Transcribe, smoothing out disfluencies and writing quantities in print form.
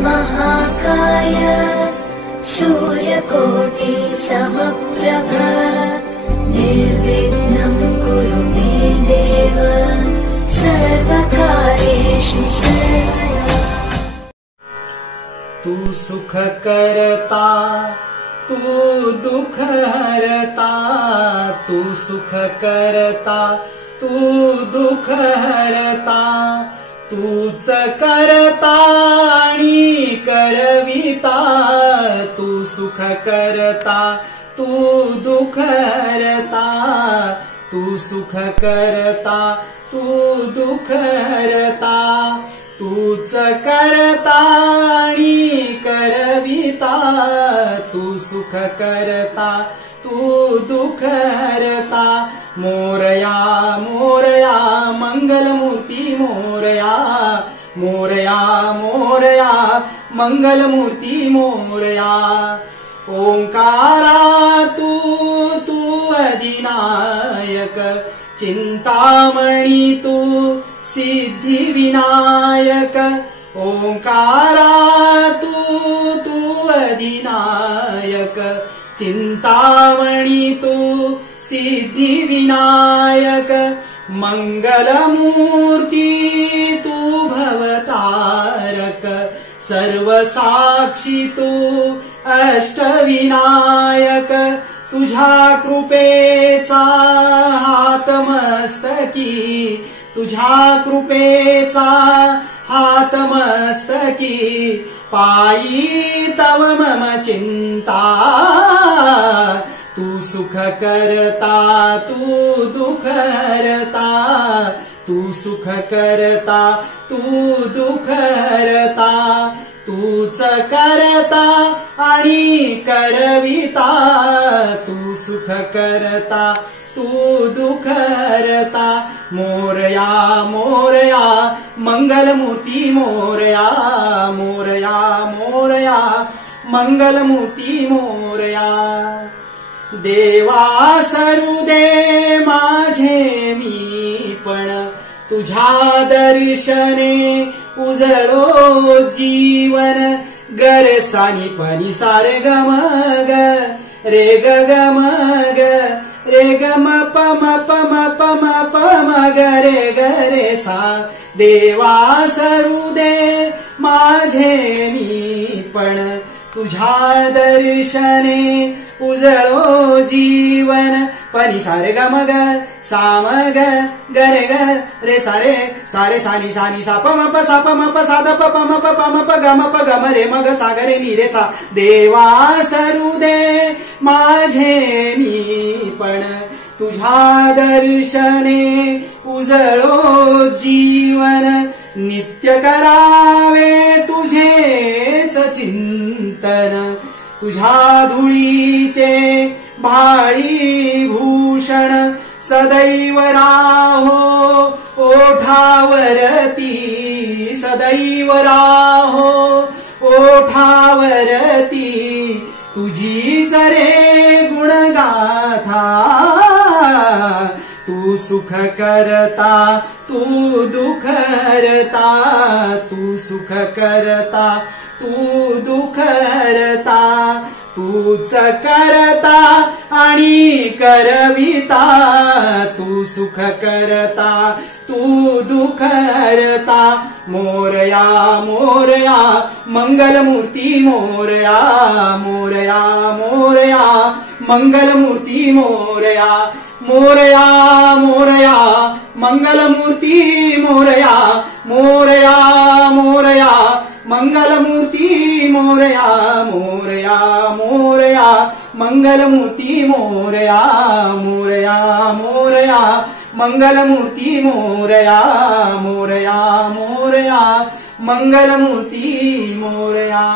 महाकाय सूर्यकोटि समप्रभ निर्विघ्नं कुरु मे देव सर्वकार्येषु सर्वदा। तू सुख करता तू दुःख हरता, तू सुख करता तू दुःख हरता, तूच करता आणि करविता, तू सुख करता तू दुःख हरता, तू सुख करता तू दुःख हरता, तूच करता आणि करविता, तू सुख करता तू दुःख हरता। मोरया मोरया मंगलमूर्ती मोरया, मोरया मोरया मंगलमूर्ती मोरया। ओंकारा तू तू अधिनायक, चिंतामणी तू सिद्धिविनायक। ओंकारा तू तू अधिनायक, चिंतामणी तू सिद्धिविनायक। मंगलमूर्ती तू भवतारक, सर्वसाक्षी तू अष्टविनायक। तुझ्या कृपेचा हात मस्तकी, तुझ्या कृपेचा हात मस्तकी, पायी तव मम चिंता। तू सुख करता तू दुःख हरता, तू सुख करता तू दुःख हरता, तूच करता आणि करविता, तू सुख करता तू दुःख हरता। मोरया मोरया मंगलमूर्ती मोरया, मोरया मोरया मंगलमूर्ती मोरया। देवा सरू दे माझे मी पण, तुझ्या दर्शने उजळो जीवन। गर सानी पनी सारे गम ग रे ग गम ग रे ग म प म प म प म प म ग रे ग रे सा। देवा सरू दे माझे मी पण, तुझ्या दर्शने उजळो जीवन। पनी सारे ग म ग सा म ग ग रे ग रे सारे सारे सानी सानी सा प म प सा प म प सा द प प म प प म प ग म प ग म रे म ग सा ग रे नी रे सा। देवा सरू दे माझे मी पण, तुझ्या दर्शने उजळो जीवन। नित्य करावे तुझेच चिंतन, तुझ्या धुळीचे भाळी भूषण। सदैव राहो ओठावरती, सदैव राहो ओठावरती, तुझीच रे गुणगाथा। तू सुख करता तू दुःख हरता, तू सुख करता तू दुःख हरता, तूच करता आणि करविता, तू सुख करता तू दुःख हरता। मोरया मोरया मंगलमूर्ती मोरया, मोरया मोरया मंगलमूर्ती मोरया। मोरया मोरया मंगलमूर्ती मोरया, मोरया मोरया मंगलमूर्ती मोरया, मोरया मोरया मंगलमूर्ती मोरया, मोरया मोरया मंगलमूर्ती मोरया, मोरया मोरया मंगलमूर्ती मोरया।